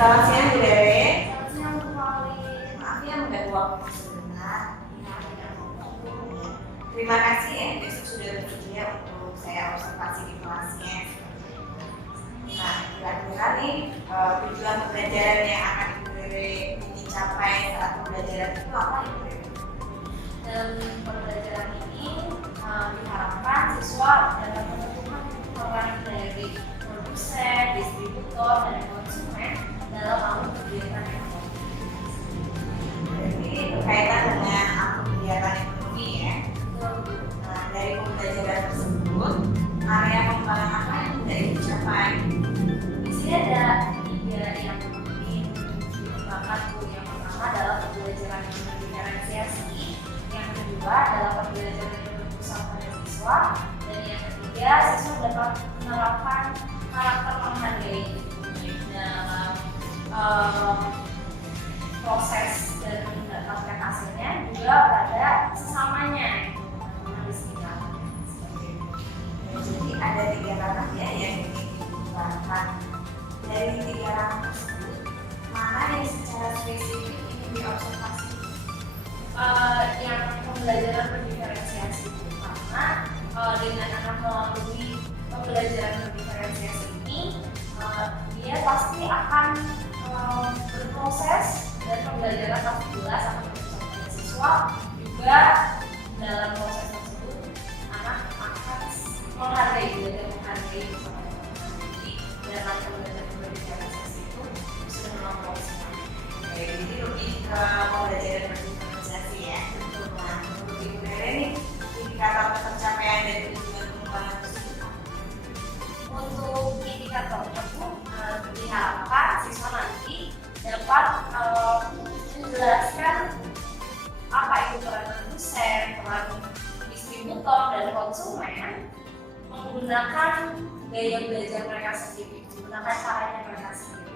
Selamat siang Bu Dere. Selamat siang Bu Mauli. Maaf ya mengganggu waktu sebentar. Terima kasih ya besok sudah bersedia untuk saya observasi di kelasnya. Nah, kira-kira nih tujuan pembelajaran yang akan Bu Dere ingin capai saat pembelajaran itu apa ya Bu Dere? Dalam pembelajaran ini diharapkan siswa dapat menentukan peran dari produsen, distributor, dan konsumen dalam alur kegiatan ekonomi. Jadi berkaitan dengan alur kegiatan ekonomi ya. Nah, dari pembelajaran tersebut, area pengembangan apa yang tidak dicapai? Di sini ada 3 yang ingin dikembangkan. Yang pertama adalah pembelajaran yang diferensiasi, yang kedua adalah pembelajaran yang berpusat pada siswa, dan yang ketiga siswa dapat menerapkan karakter menghargai dalam proses dan mendapatkan hasilnya juga pada sesamanya di sekitar. Jadi ada 3 ranah ya yang ingin dikembangkan. Dari 3 ranah tersebut, mana yang secara spesifik ingin diobservasi? Yang pembelajaran berdiferensiasi itu karena dengan anak melalui pembelajaran berdiferensiasi ini dia pasti akan berproses dan pembelajaran pasti jelas akan berproses pada siswa juga. Dalam proses tersebut anak akan menghargai dan menghargai bersama teman-teman. Jadi dalam pembelajaran berdiferensiasi itu sudah melampaui semua. Jadi lebih ke pembelajaran berdiferensiasi ya. Nah, menurut Ibu Dere nih, indikator pencapaian dari tujuan pengembangan tersebut apa? Untuk indikator tersebut diharapkan siswa nanti dapat menjelaskan apa itu peran produsen, peran distributor, dan konsumen menggunakan gaya belajar mereka sendiri, menggunakan caranya mereka sendiri.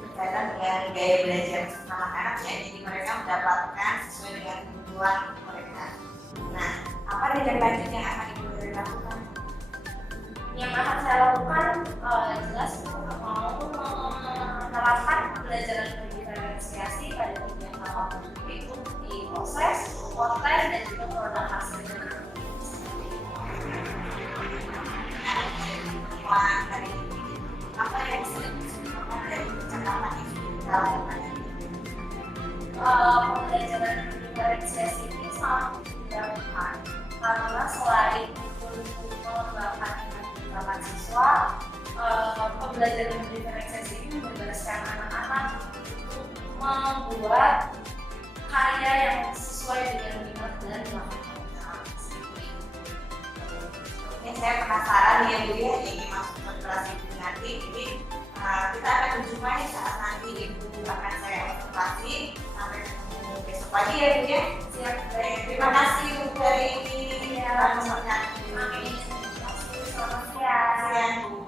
Berkaitan dengan gaya belajar anak-anak ya, jadi mereka mendapatkan sesuai dengan kebutuhan mereka. Nah, apa tindak lanjut yang akan Ibu Dere lakukan? Yang akan saya lakukan jelas mau menerapkan pembelajaran berdiferensiasi pada 3 tahap, yaitu di proses, konten, dan juga produk hasilnya. Apa yang bisa dilakukan dari percakapan itu dalam Pembelajaran berdiferensiasi ini sangat dilakukan karena selain untuk mengembangkan minat siswa, pembelajaran berdiferensiasi ini membebaskan anak-anak untuk membuat karya yang sesuai dengan minat dan bakat mereka. Ini saya penasaran ya Bu ya, ini masuk ke kelas Ibu nanti. Jadi kita akan berjumpa saat nanti Ibu akan saya observasi. Sampai ketemu besok pagi ya Bu ya. Siap. Terima kasih Bu hari ini. Amin. Selamat siang. Bu.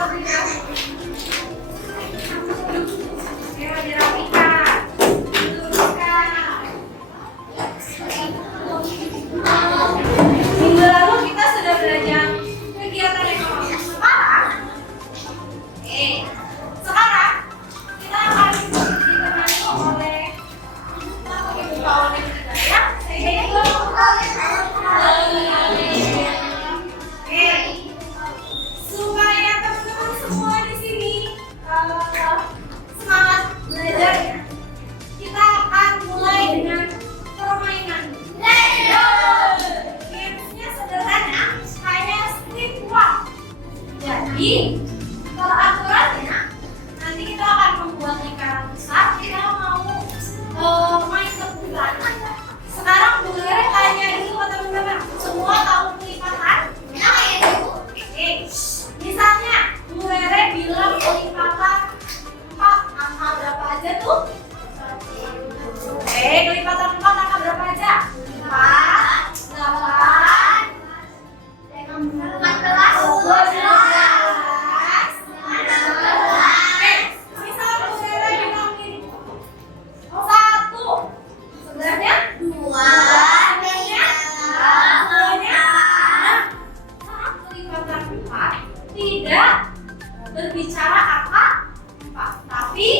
terlebih dahulu. Ayo dirapikan, diluruskan. Minggu lalu kita sudah belajar kegiatan ekonomi. Sekarang kita akan ditemani oleh Ibu Pauline juga ya. Supaya teman-teman semua di sini semangat belajar ya. Kita akan mulai dengan permainan. Gamesnya sederhana, hanya strip walk. Jadi peraturannya nanti kita akan membuat lingkaran besar. Kita mau main teguran. Sekarang Bu Lere tanya dulu ke teman-teman. Semua tahu pelipatan? Oke. Misalnya Bu Lere bilang pelipatan 4 angka berapa aja tuh? Oke, kelipatan 4 angka berapa aja? 4, 8, 14, 12. Misal Bu Lere bilang gini, 1, sebelahnya 2, sebelahnya 6. Saat kelipatan 4 tidak berbicara angka 4, tapi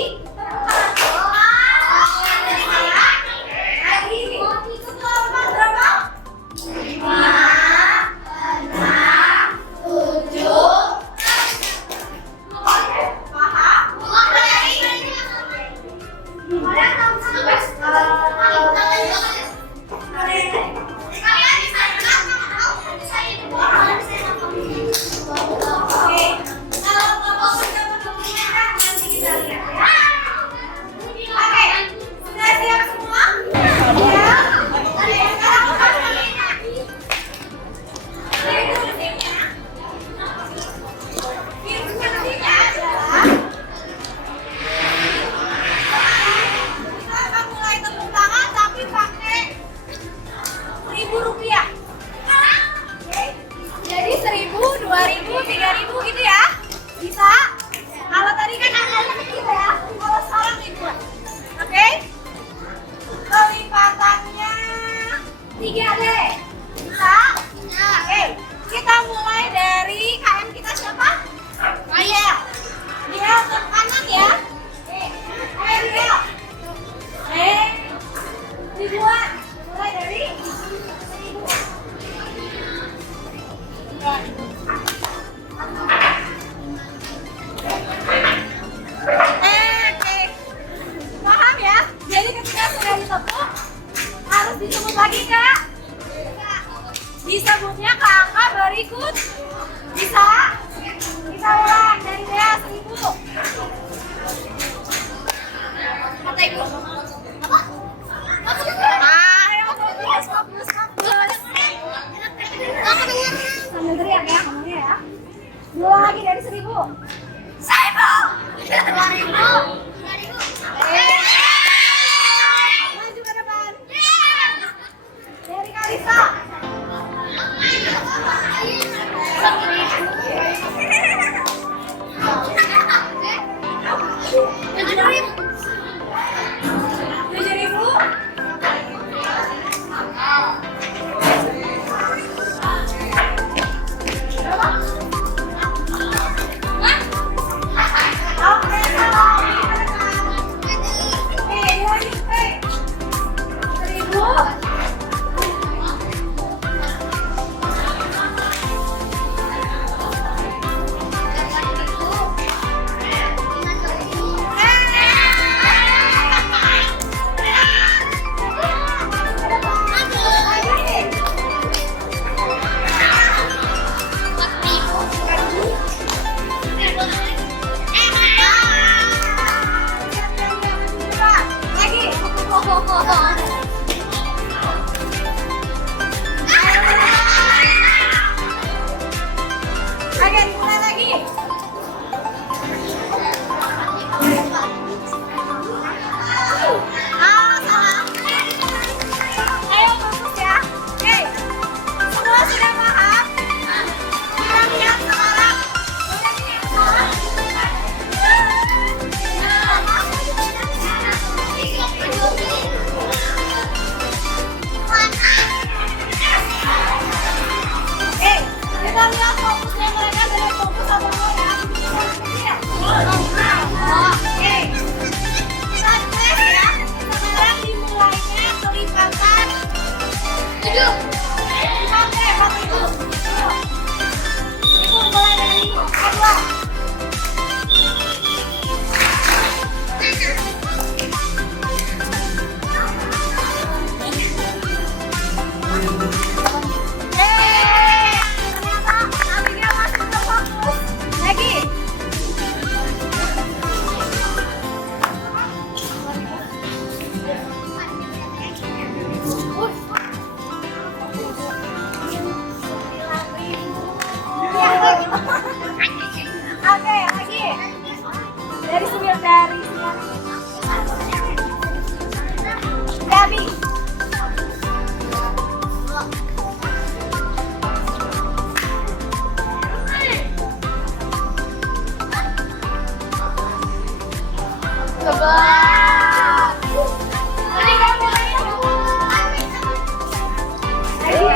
disebutnya ke angka berikut. Bisa? Kita ulang dari Dea 1000. Kata ibu. Apa? Ayo fokus. Sambil teriak ya ngomongnya ya. Ulang lagi dari 1000. 2000. Maju ke depan. Dari Kalisa. Oke, Oke, lagi. Dari sini. Gabi. Kebak. Ini kamu lagi. Ayo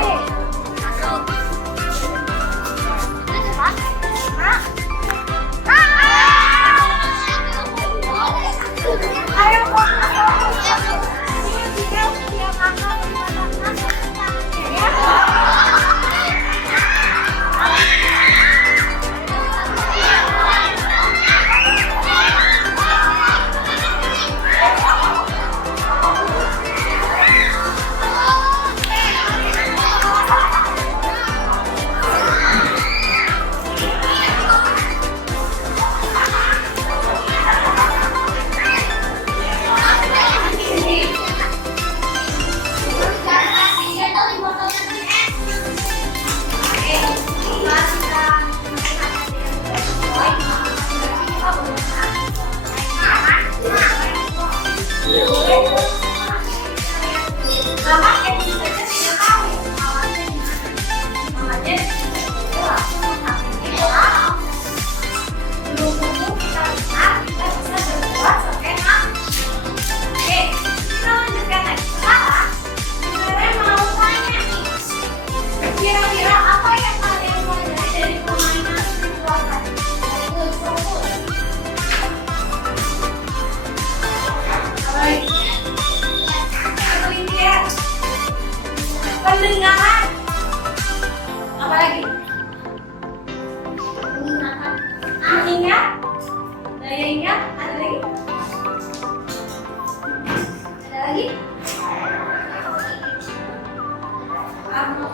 kira-kira apa yang kalian pelajari dari permainan virtual tadi? Baik. Penelitian, pendengaran, apa lagi? Mengingat, daya ingat, ada lagi? Ada lagi? Apa?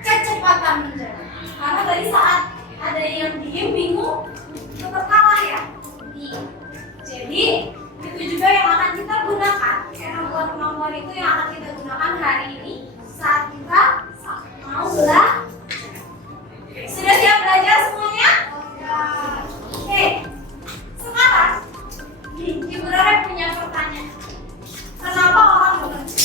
Kecepatan menjawab. Karena tadi saat ada yang diem bingung, tetap kalah ya. Jadi itu juga yang akan kita gunakan. Kemampuan itu yang akan kita gunakan hari ini saat kita mau belajar. Sudah siap belajar semuanya? Oke. Sekarang Ibu Rara punya pertanyaan. Kenapa orang bekerja?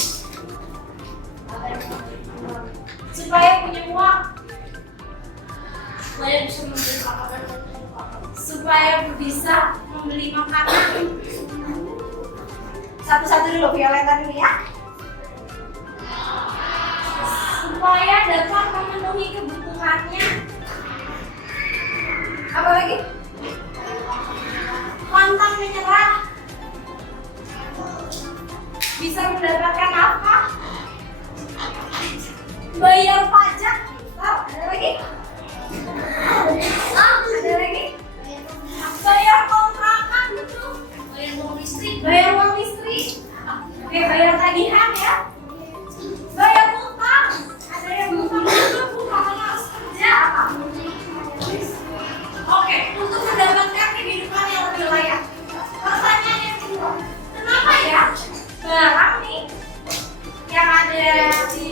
Supaya punya uang. Supaya bisa membeli makanan. Supaya bisa membeli makanan. Satu-satu dulu, Violeta dulu ya. Supaya dapat memenuhi kebutuhannya. Apa lagi? Pantang menyerah. Bisa mendapatkan apa? Bayar pajak. Oh, ada lagi? Ada lagi? Bayar kontrakan, betul. Bayar uang listrik. Bayar uang listrik. Oke, bayar tagihan ya. Bayar utang. Ada yang utang itu bukan harus kerja apa? Oke, untuk mendapatkan kehidupan yang lebih layak. Pertanyaan yang kedua, kenapa ya barang nih yang ada di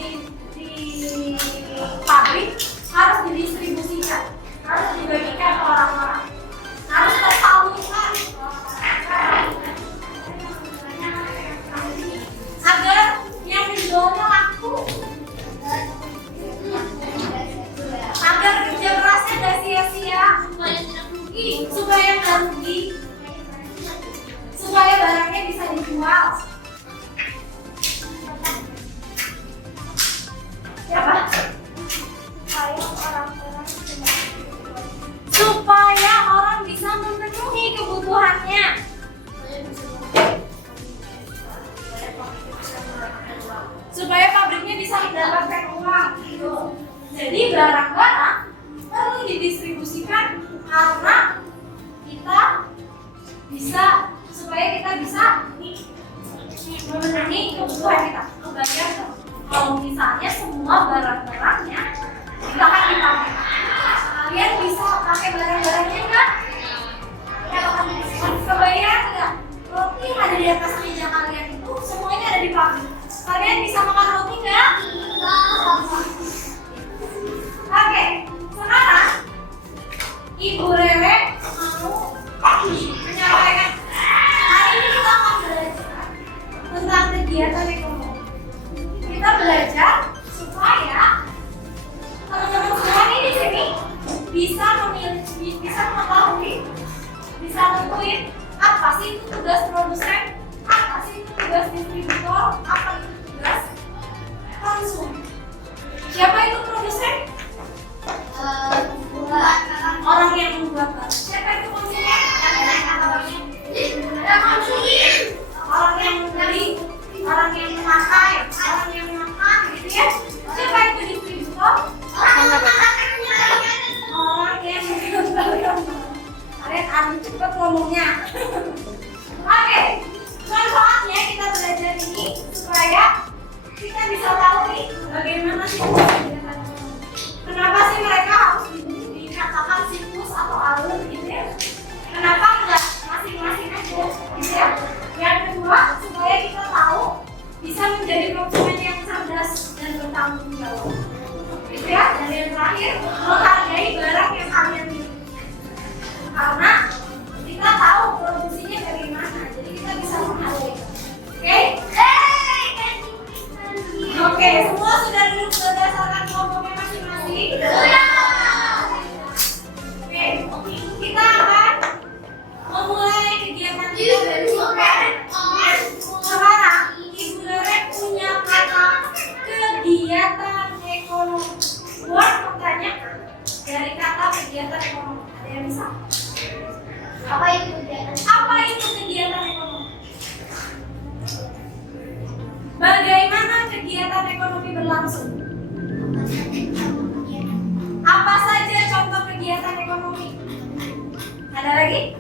pabrik harus didistribusikan, harus dibagikan ke orang-orang, harus tersalurkan agar yang dijualnya laku, agar kerja kerasnya gak sia-sia, supaya nggak rugi, supaya barangnya bisa dijual. Apa? Supaya orang bisa memenuhi kebutuhannya. Supaya pabriknya bisa mendapatkan uang. Jadi barang-barang perlu didistribusikan karena kita bisa, supaya kita bisa memenuhi kebutuhan kita. Kebayang kalau misalnya semua barang-barangnya kita kan di pabrik, kalian bisa pakai barang-barangnya kan? Kebayang nggak? Roti ada di atas meja kalian itu semuanya ada di pabrik. Kalian bisa makan roti nggak? Oke, sekarang Ibu Rere mau menyampaikan. Hari ini kita akan belajar tentang kegiatan ekonomi. Kita belajar supaya teman-teman semua ini di sini bisa memilih, bisa mengetahui, bisa nentuin apa sih itu tugas produsen, apa sih itu tugas distributor, apa itu tugas konsumen. Siapa itu produsen? Orang yang membuat barang. Siapa itu konsumen? Orang yang membeli, orang yang memakai, orang yang makan, gitu ya. Siapa itu distributor? Orang yang kalian harus cepat ngomongnya. Oke, manfaatnya kita belajar ini supaya kita bisa tahu nih bagaimana sih kegiatan ekonomi. Kenapa sih mereka harus dikatakan siklus atau alur gitu ya? Kenapa enggak masing-masing aja gitu ya? Yang kedua, supaya kita tahu bisa menjadi konsumen yang cerdas dan bertanggung jawab. Gitu ya? Dan yang terakhir, menghargai barang yang kalian miliki. Karena kita tahu produksinya bagaimana, jadi kita bisa menghargai. Oke? Oke, semua sudah duduk berdasarkan kelompoknya masing-masing? Oke, kita akan memulai kegiatan kita dari sekarang. Ibu Rere punya kata kegiatan ekonomi. Buat pertanyaan dari kata kegiatan ekonomi. Ada yang bisa? Apa itu kegiatan ekonomi? Bagaimana kegiatan ekonomi berlangsung? Apa saja contoh kegiatan ekonomi? Ada lagi?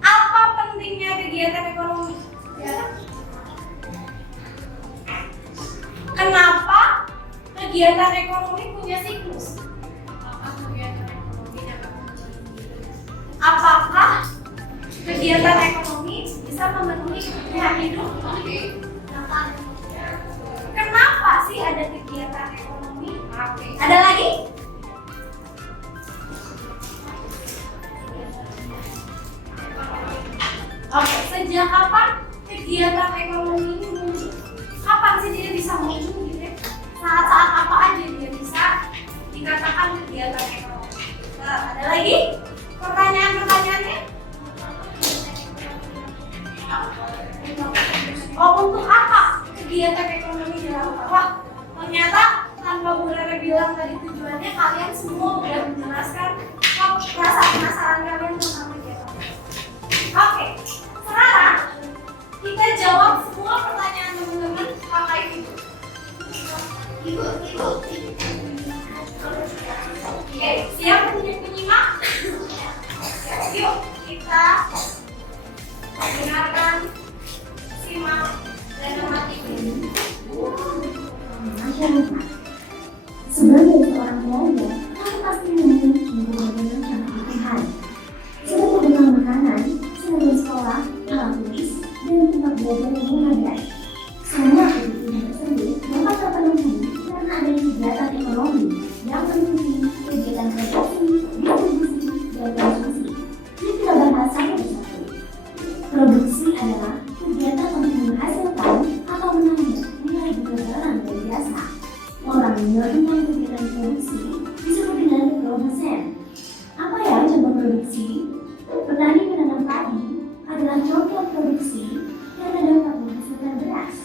Apa pentingnya kegiatan ekonomi? Kenapa kegiatan ekonomi punya siklus? Apakah kegiatan ekonomi bisa memenuhi kebutuhan hidup? Kenapa sih ada kegiatan ekonomi? Ada lagi? Oke, sejak kapan kegiatan ekonomi ini muncul? Kapan sih dia bisa muncul gitu ya? Saat-saat apa aja dia bisa dikatakan kegiatan ekonomi? Ada lagi? Pertanyaan-pertanyaannya? Oh, untuk apa kegiatan ekonomi dilakukan? Wah, ternyata tanpa Bu Rere bilang tadi tujuannya, kalian semua udah menjelaskan rasa penasaran kalian tentang kegiatan. Oke, sekarang kita jawab semua pertanyaan teman-teman pakai ibu. Oke, siap menyimak? Yuk, kita dengarkan, simak, dan amati. Masyarakat. Sebagai seorang pelajar, kamu pasti memiliki berbagai macam kebutuhan. Seperti bekal makanan, seragam sekolah, alat tulis, dan tempat belajar yang memadai. Semua kebutuhan tersebut dapat terpenuhi karena adanya kegiatan ekonomi yang meliputi kegiatan produksi, distribusi, dan konsumsi. Ini kita bahas satu persatu. Produksi adalah kegiatan untuk menghasilkan atau menambah nilai jual barang dan jasa. Orang yang melakukan kegiatan produksi disebut dengan produsen. Apa ya contoh produksi? Petani menanam padi adalah contoh produksi karena dapat menghasilkan beras.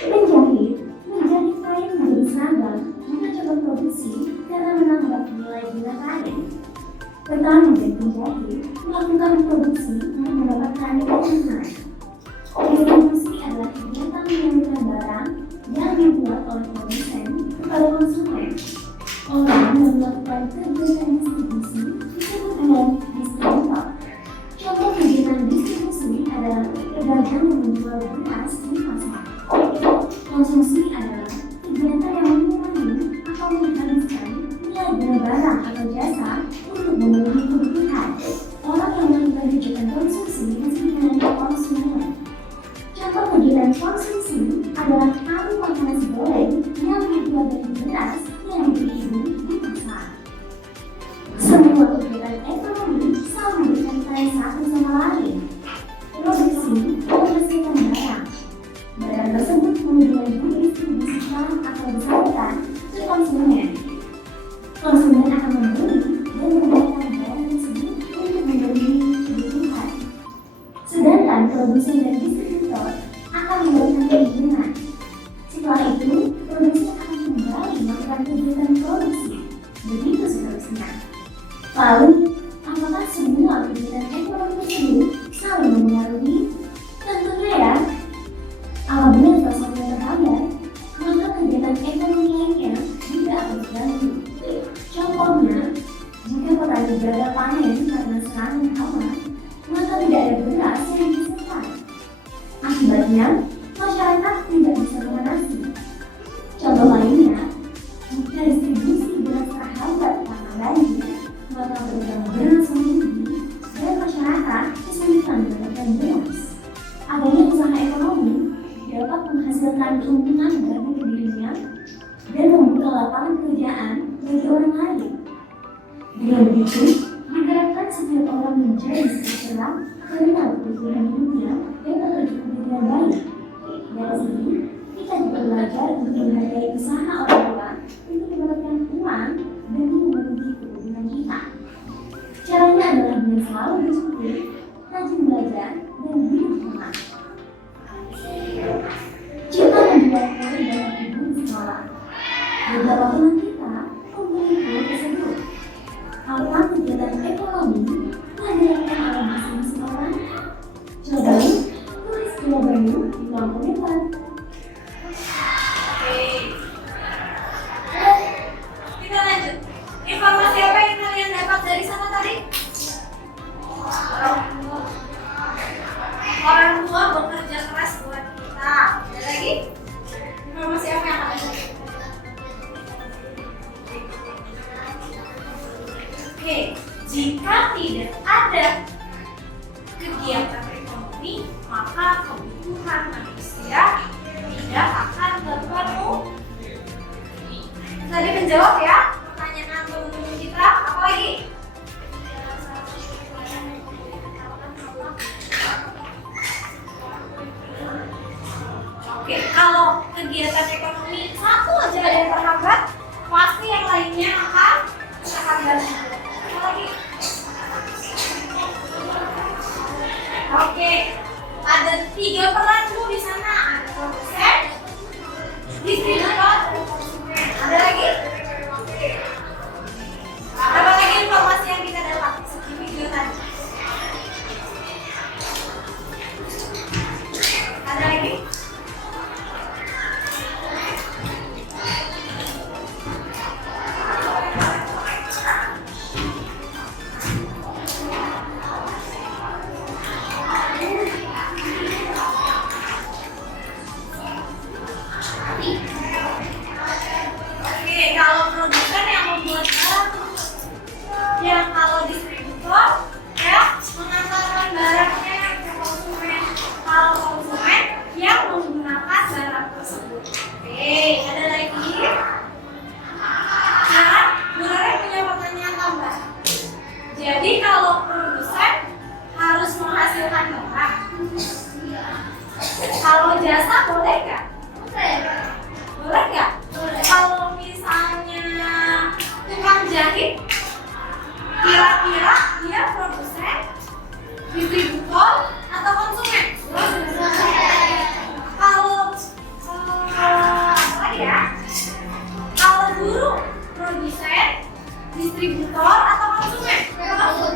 Penjahit menjahit kain menjadi seragam juga contoh produksi karena menambah nilai guna kain. Petani dan penjahit melakukan produksi untuk mendapatkan nilai tunai. Distribusi adalah kegiatan menyalurkan barang yang dibuat oleh produsen kepada konsumen. Orang yang melakukan kegiatan distribusi disebut dengan distributor. Contoh kegiatan distribusi adalah pedagang yang menjual beras di pasar. Konsumsi adalah kegiatan yang mengurangi atau menghabiskan nilai guna barang atau jasa untuk memenuhi kebutuhan. Orang yang melakukan kegiatan konsumsi disebut dengan konsumen. Contoh kegiatan konsumsi adalah kamu makan nasi goreng yang dibuat dari Lalu, apakah semua kegiatan ekonomi tersebut saling mempengaruhi? Tentunya ya. Apabila salah satunya terhambat, maka kegiatan ekonomi lainnya juga akan terganggu. Contohnya, jika petani gagal panen karena serangan hama, maka tidak ada beras yang disimpan. Akibatnya, masyarakat tidak bisa mengatasi. Contoh lainnya, jika distribusi beras terhambat karena banjir, maka pedagang beras merugi dan masyarakat kesulitan mendapatkan beras. Adanya usaha ekonomi dapat menghasilkan keuntungan bagi dirinya dan membuka lapangan pekerjaan bagi orang lain. Dengan begitu, diharapkan setiap orang menjadi seseorang karena kebutuhan hidupnya dan tercukupi dengan baik. Dari sini, kita juga belajar untuk menghargai usaha orang tua untuk mendapatkan uang demi memenuhi kebutuhan kita. Caranya adalah dengan selalu bersyukur, rajin belajar, dan hidup tenang. Kita menjual kue banyak ibu di sekolah. Beberapa teman kita membeli kue tersebut. Apa kegiatan ekonomi telah dilakukan oleh masing-masing orang? Coba tulis jawabannya di kolom komentar. Oke. Kita lanjut. Informasi apa yang kalian dapat dari sana tadi? Orang tua bekerja keras buat kita. Ada lagi? Informasi apa yang kalian dapat? Oke, jika tidak ada kegiatan ekonomi, maka kebutuhan manusia tidak akan terpenuhi. Tadi menjawab ya pertanyaan teman-teman kita. Apa lagi? Oke, kalau kegiatan ekonomi satu aja ada yang terhambat, pasti yang lainnya akan terhambat. Apa lagi? Oke, ada 3 peran Bu di sana. Ada produsen, distributor, dan konsumen. Ada lagi? Apa lagi informasi yang kita dapat di video tadi? Ada lagi? Oke, kalau produsen yang membuat barang, yang kalau distributor ya mengantarkan barangnya ke konsumen, kalau konsumen yang menggunakan barang tersebut. Oke, ada lagi? Nah, Bu Rere punya pertanyaan tambahan. Jadi kalau produsen harus menghasilkan barang, kalau jasa boleh nggak? Boleh nggak? Kalau misalnya tukang jahit, kira-kira dia produsen, distributor, atau konsumen? Kalau apa ya? Kalau guru, produsen, distributor, atau konsumen? Kalau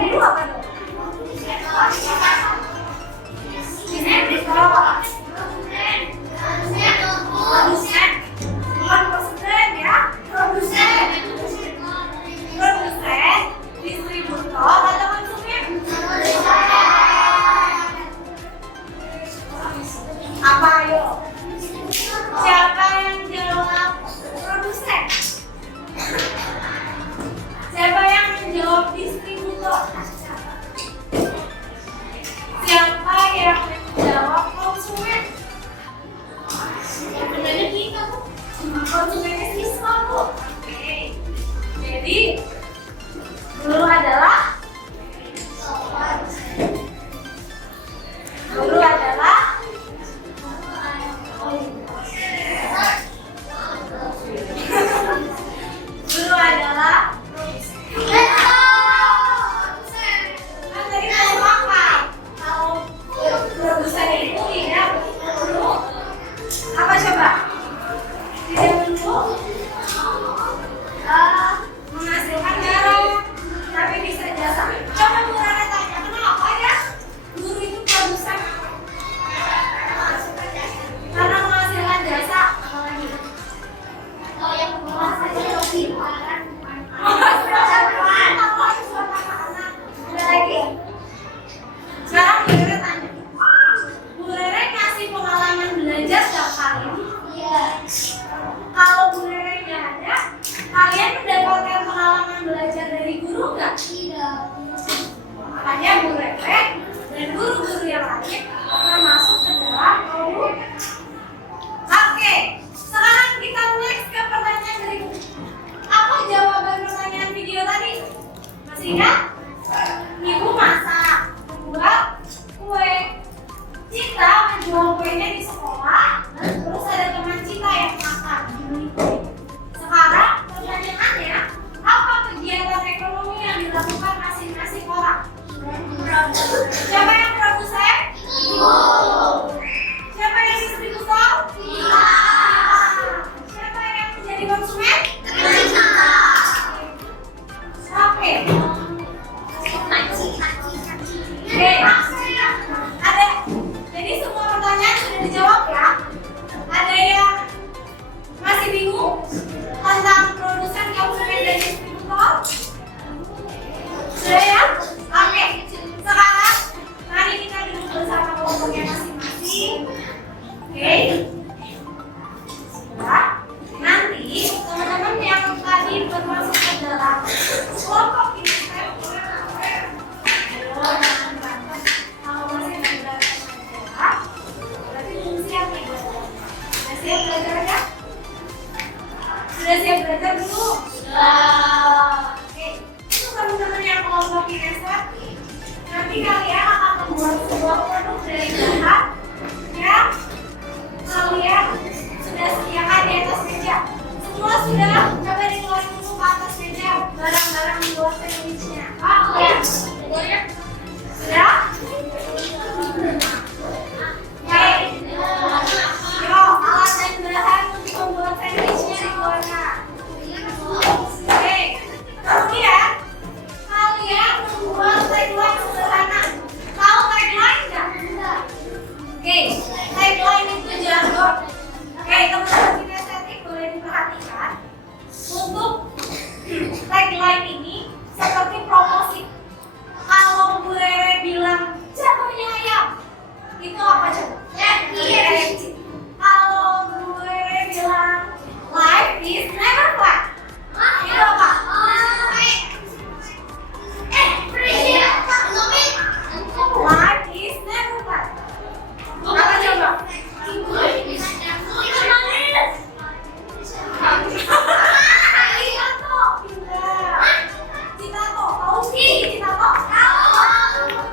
guru apa dong? Produsen, bukan konsumen ya, produsen, distributor atau konsumen? Apa ayo? Siapa yang jawab produsen? Siapa yang menjawab distributor? Siapa yang menjawab konsumen? Sebenarnya kita Bu, konsumennya siswa Bu. Oke, jadi guru adalah siap belajarnya? Sudah siap belajar belum? Oke, itu teman-teman yang kelompok kinestetik. Nanti kalian akan membuat sebuah produk dari bahan yang kalian sudah sediakan di atas meja. Semua sudah? Coba dikeluarin dulu ke atas meja barang-barang di luar sandwichnya. Sudah? Yo, alat dan bahan untuk membuat sandwichnya dikeluarkan. Oke, kemudian kalian membuat tagline sederhana. Tahu tagline nggak? Oke, tagline itu jargon. Oke, teman-teman kinestetik boleh diperhatikan. Untuk tagline ini seperti promosi. Kalau Bu Rere bilang jagonya ayam, itu apa coba? Kelinci. Kalau Bu Rere bilang life is never flat, itu apa? Life is never flat. Apa coba? Citato, tahu sih Citato?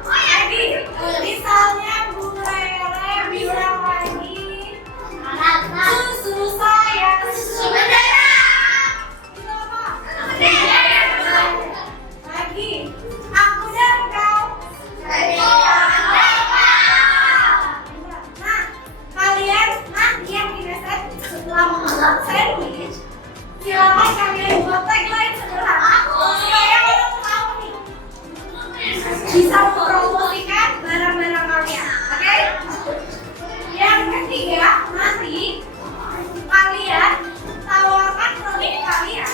Lagi, misalnya Bu Rere bilang lagi susu saya susu bendera. Itu apa? Lagi, aku dan kau. Nah, kalian nanti yang kinestetik setelah membuat sandwich, silakan kalian buat tagline sederhana. Saya mau tahu nih, bisa mempromosikan barang-barang kalian, oke? Yang ketiga, nanti kalian tawarkan produk kalian,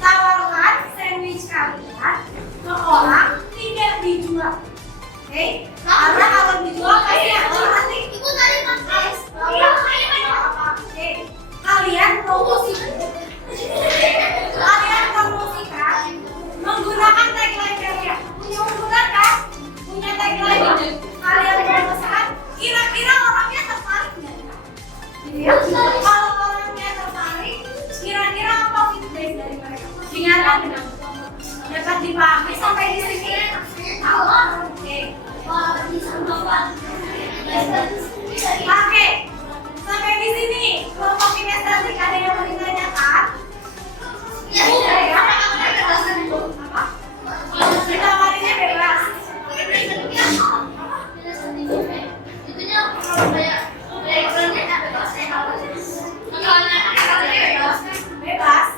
tawarkan sandwich kalian ke orang tidak dijual, oke? Karena kalau dijual pasti ada nanti itu tadi mas. Oke, kalian promosikan menggunakan tagline kalian. Punya tagline kalian promosikan, kira-kira orangnya tertarik nggak? Gitu ya. Kalau orangnya tertarik, kira-kira apa feedback dari mereka? Dengarkan dapat dipahami sampai di sini. Oke. Oke, sampai di sini kelompok kinestetik ada yang mau ditanyakan? Apa? Ditawarinnya bebas. Bebas.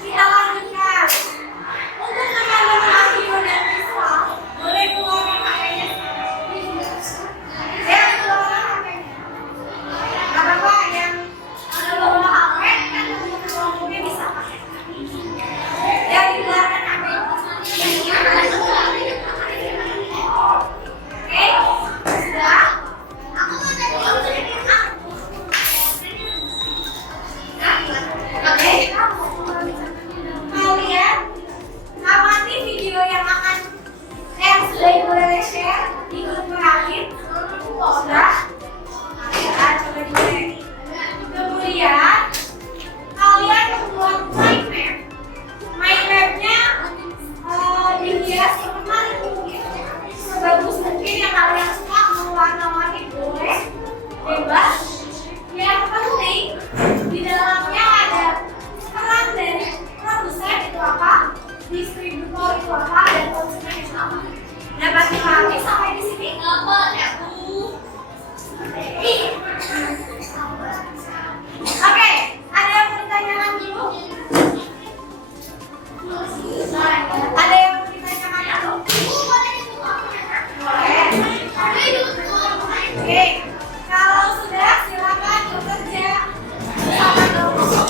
Kita lanjutkan. Untuk teman-teman audio dan visual, boleh keluarkan HP-nya. Ya, keluarkan HP-nya. Gak apa-apa, yang ada beberapa HP kan teman-teman umumnya bisa pakai. Ya, dikeluarkan HP-nya. Oke, sudah. Oke, kalian amati video yang sudah Ibu Rere share di grup terakhir. Sudah? Ya, coba dicek. Kemudian kalian membuat mind map. Mind mapnya dihias menarik mungkin, sebagus mungkin yang kalian suka, mau warna-warni boleh, bebas. Yang penting di dalamnya ada peran dari produsen itu apa, distributor itu apa, dan konsumen itu apa. Dapat dipahami sampai di sini? Oke, ada yang mau ditanyakan dulu? Ada yang mau ditanyakan dulu? Boleh. Oke, kalau sudah silakan bekerja bersama kelompok.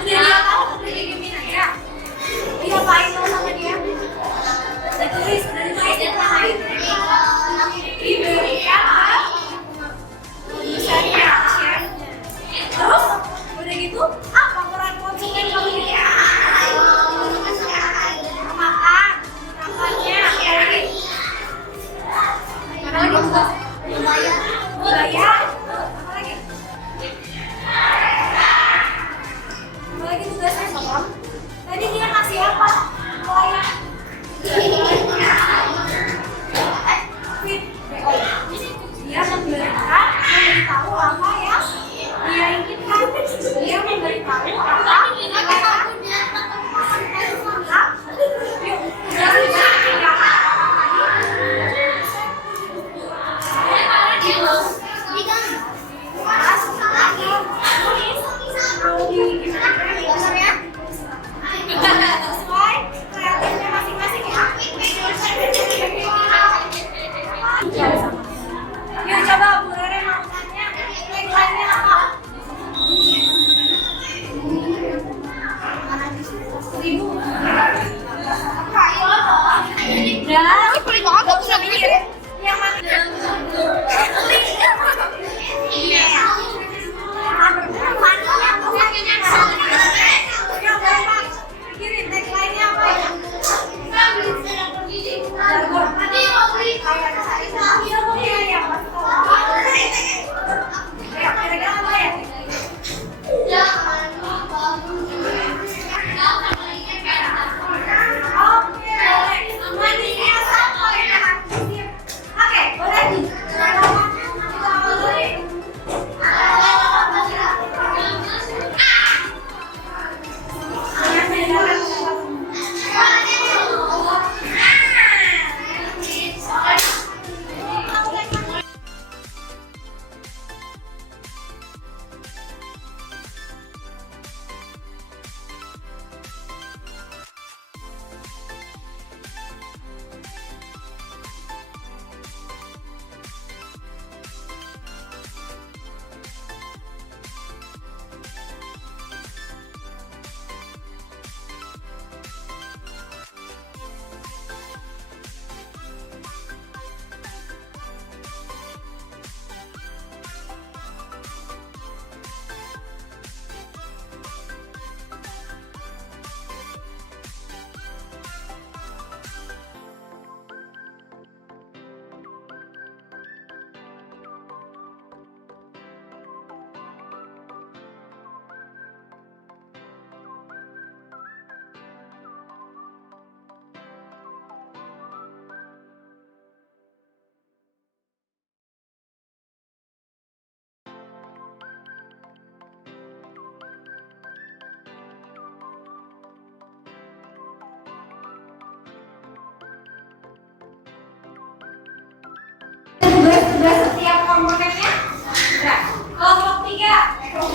Udah 2 tahun udah didiemin aja. Dia paling sama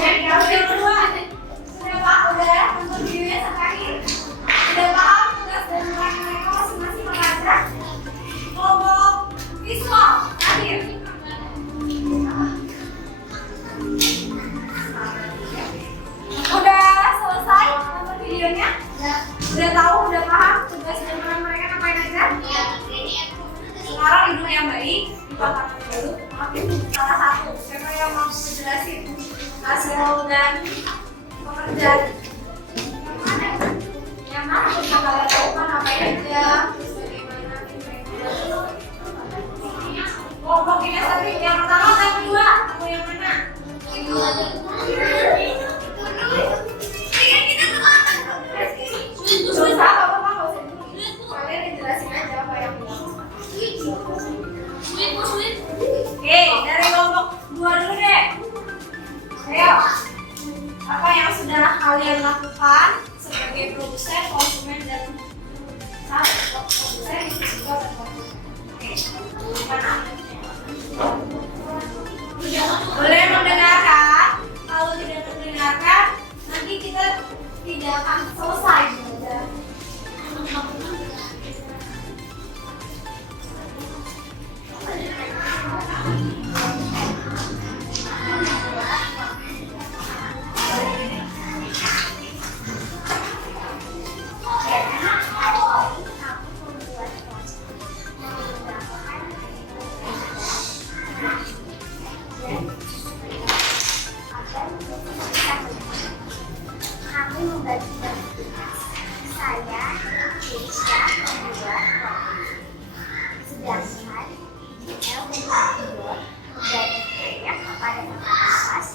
yang kedua, sudah nonton videonya sampai akhir? Sudah paham tugas dan peran mereka masing-masing mengajar? Kelompok visual terakhir. Udah selesai nonton videonya? Udah tahu, udah paham tugas dan peran mereka ngapain aja? Sekarang duduk yang baik, dipangkat dulu. Oke, salah satu. Siapa yang mau menjelasin hasil dan pekerjaan? Yang mana yang kalian lakukan ngapain aja? Terus bagaimana? Kelompok kinestetik yang pertama atau yang kedua? Atau yang mana? Susah, apa-apa nggak usah dulu. Kalian yang jelasin aja apa yang bilang. Oke, dari kelompok 2 dulu deh. Ayo, apa yang sudah kalian lakukan sebagai produsen, konsumen, dan produsen, distributor, dan konsumen? Oke, gimana? Boleh mendengarkan? Kalau tidak mendengarkan, nanti kita tidak akan selesai belajar. Kami membagi-bagi tugas. Saya, Keisha, membuat roti. Sedangkan Jiel dan Iqbal membagikannya kepada kakak kelas.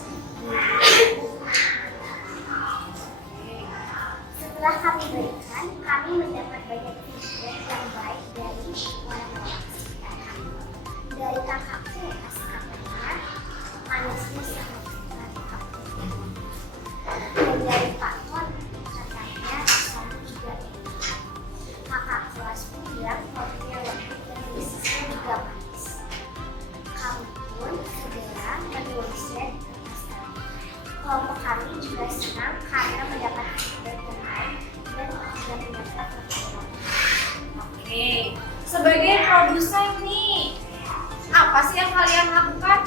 Setelah kami berikan, kami mendapat banyak feedback yang baik dari orang-orang sekitar kami. Dari kakakku yang kasih kabarnya, manisnya sangat mantap. Dan dari Pak Kon, katanya rasanya juga enak. Kakak kelasku bilang kopinya lembut dan bisnisnya juga manis. Kami pun segera menulisnya di kertas kami. Kelompok kami juga senang karena mendapat feedback yang baik dan juga mendapat laporan. Oke, sebagai produsen nih, apa sih yang kalian lakukan?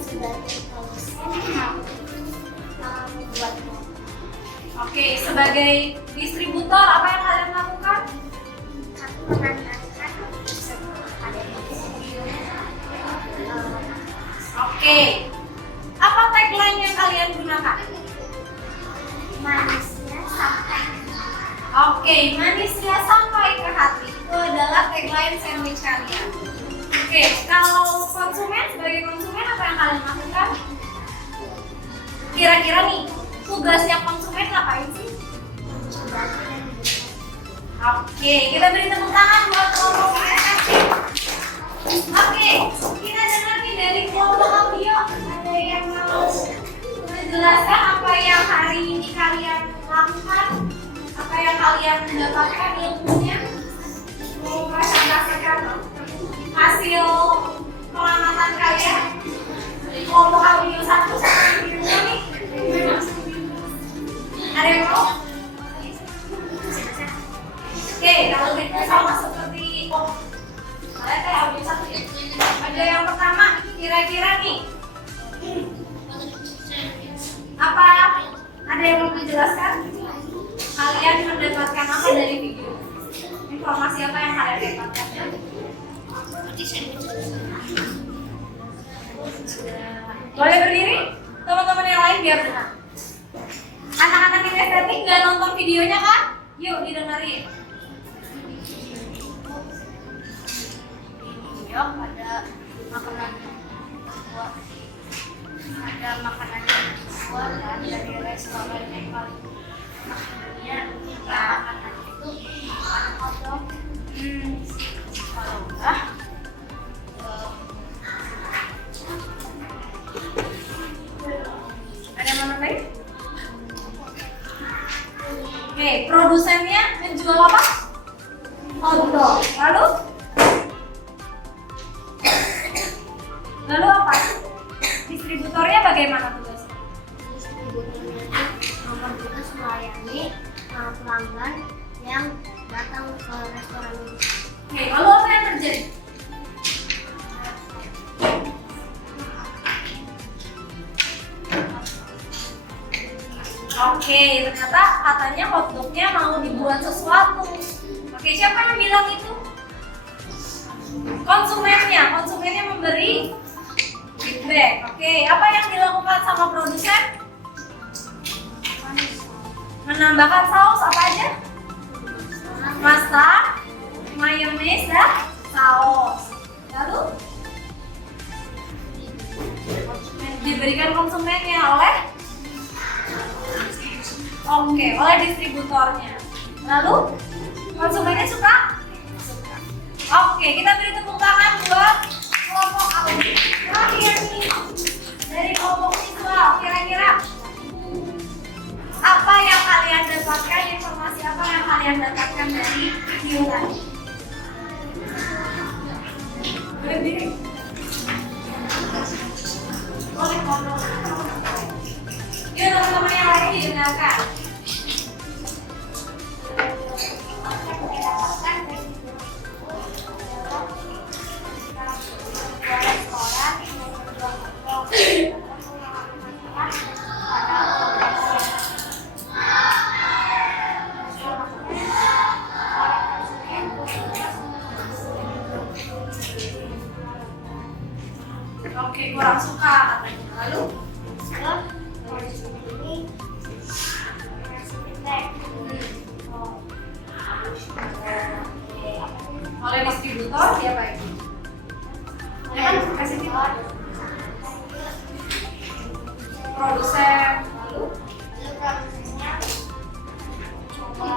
Sebagai produsen kami membuat roti. Oke, sebagai distributor, apa yang kalian lakukan? Kami mengantarkan kepada distributor. Oke, apa tagline yang kalian gunakan? Manisnya sampai. Oke, manisnya sampai ke hati. Itu adalah tagline sandwich kalian. Oke, kalau konsumen, sebagai konsumen apa yang kalian lakukan? Kira-kira nih, tugasnya konsumen ngapain sih? Oke, kita beri tepuk tangan buat kelompok kinestetik. Oke, kita dengar nih dari kelompok audio. Ada yang mau menjelaskan apa yang hari ini kalian lakukan? Apa yang kalian mendapatkan ilmunya? Mau presentasikan hasil pengamatan kalian? Kelompok audio 1 sampai 5 nih. Ada yang mau? Oke, kalau gitu sama seperti kalian kayak audio 1 ya. Ada yang pertama, kira-kira nih apa? Ada yang mau dijelaskan? Kalian mendapatkan apa dari video? Informasi apa yang kalian dapatkan? Boleh berdiri? Teman-teman yang lain biar dengar. Anak-anak kinestetik nggak nonton videonya kan? Yuk didengarin. Yuk, ada makanan buat, ada makanan buat dan dari restoran yang paling maksudnya makanan itu makanan hotdog. Kalau enggak ada mana baik? Oke, produsennya menjual apa? Hotdog. Lalu ke restoran ini. Oke, lalu apa yang terjadi? Oke, ternyata katanya hotdognya mau dibuat sesuatu. Oke, siapa yang bilang itu? Konsumennya memberi feedback. Oke, apa yang dilakukan sama produsen? Menambahkan saus apa aja? Masak, mayones, dan saus. Lalu diberikan konsumennya oleh oleh distributornya. Lalu konsumennya suka? Oke, kita beri tepuk tangan buat kelompok audit. Terakhir nih dari kelompok siswa, kira-kira apa yang kalian dapatkan, informasi apa yang kalian dapatkan dari video tadi? Berdiri. Boleh ngobrol. Yuk teman-teman yang lain didengarkan. Oke, kurang suka katanya. Lalu oleh distributor siapa itu? Ya kan kasih feedback. Produsen. Lalu produsennya coba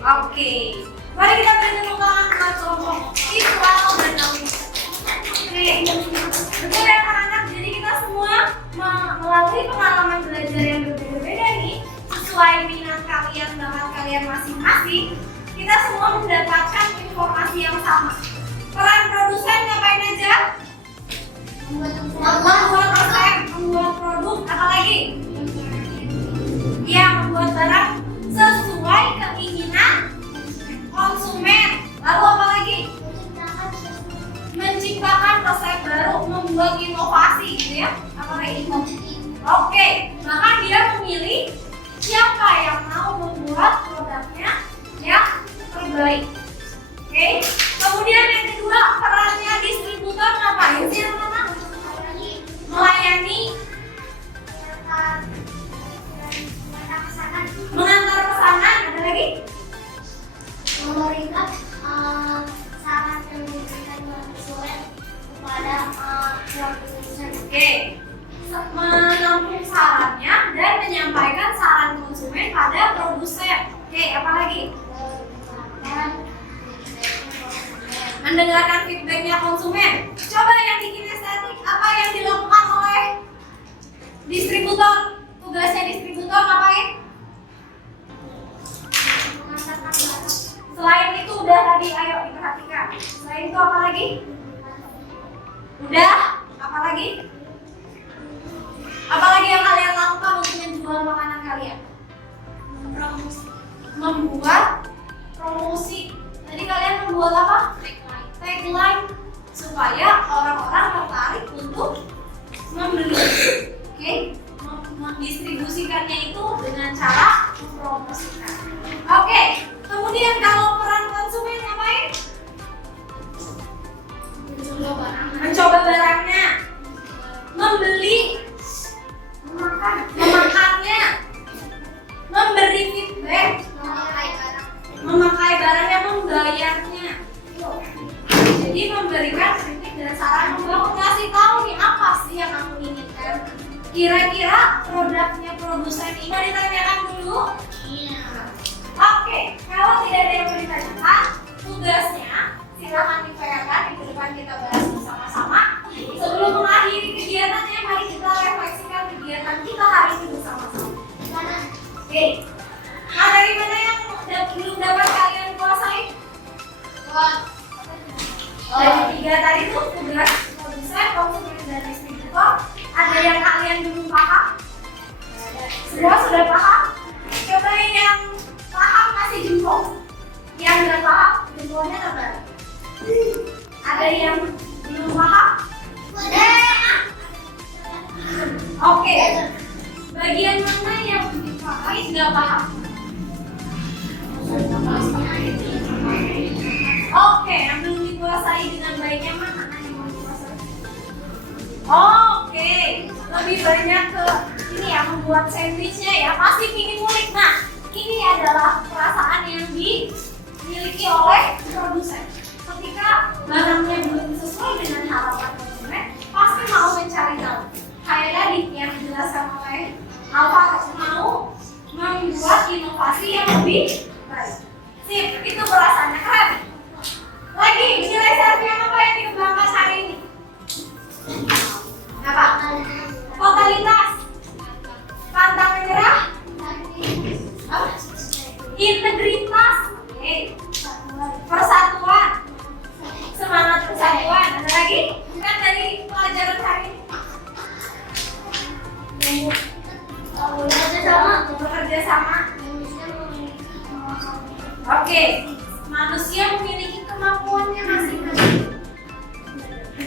Oke, mari kita beri tepuk tangan buat kelompok siswa dan audit. Oke, betul ya anak-anak. Jadi kita semua melalui pengalaman belajar yang berbeda-beda nih, sesuai minat kalian, bakat kalian masing-masing, kita semua mendapatkan informasi yang sama. Peran produsen ngapain aja? Membuat resep, membuat produk, apa lagi? Ya, membuat barang sesuai keinginan konsumen. Lalu apa lagi? Menciptakan resep baru, membuat inovasi, gitu ya? Apa lagi? Oke, bahkan dia memilih siapa yang mau membuat produknya yang terbaik. Oke, kemudian yang kedua, perannya distributor ngapain sih anak-anak? Melayani, mengantar pesanan, ada lagi? Memberikan saran dan memberikan konsumen kepada produsen. Oke, menampung sarannya dan menyampaikan saran konsumen pada produsen. Oke, apa lagi? Mendengarkan feedbacknya konsumen. Coba yang di kinestetik, apa yang dilakukan oleh distributor? Tugasnya distributor ngapain? Selain itu udah tadi, ayo diperhatikan. Selain itu apa lagi? Udah, apa lagi? Apa lagi yang kalian lakukan untuk menjual makanan kalian? Membuat promosi. Tadi kalian membuat apa? Tagline supaya orang-orang tertarik untuk membeli. Oke, mendistribusikannya itu dengan cara mempromosikan. Oke, kemudian kalau peran konsumen ngapain? Mencoba barangnya, membeli, memakannya, memberi feedback, memakai barangnya, membayarnya. Jadi memberikan kritik dan saran, membangun, ngasih tahu nih apa sih yang aku inginkan. Kira-kira produknya produsen ini mau ditanyakan dulu? Iya. Oke, kalau tidak ada yang mau ditanyakan, tugasnya silahkan dipegang, di depan kita bahas bersama-sama. Sebelum mengakhiri kegiatan Oke. Materi mana yang belum dapat kalian kuasai? Dari 3 tadi tuh tugas produsen, konsumen, dan distributor. Ada yang kalian belum paham? Semua sudah paham? Coba yang paham kasih jempol. Yang nggak paham, jempolnya terbang. Ada yang belum paham? Oke. Bagian mana yang nggak paham? Oke, yang belum dikuasai dengan baiknya mana yang belum dikuasai? Oke, lebih banyak ke ini ya, membuat sandwichnya ya. Pasti ingin ngulik. Nah, ini adalah perasaan yang dimiliki oleh produsen. Ketika barangnya belum sesuai dengan harapan konsumen, pasti mau mencari tahu. Kayak tadi yang dijelaskan oleh Alfa, mau membuat inovasi yang lebih baik. Sip, itu perasaannya keren. Lagi, nilai servis apa yang dikembangkan hari ini? Apa? Totalitas. Pantang menyerah. Apa? Integritas. Oke. Persatuan. Semangat persatuan. Ada lagi? Kan dari pelajaran hari ini. Bekerja sama. Oke. Manusia memiliki kemampuannya masing-masing.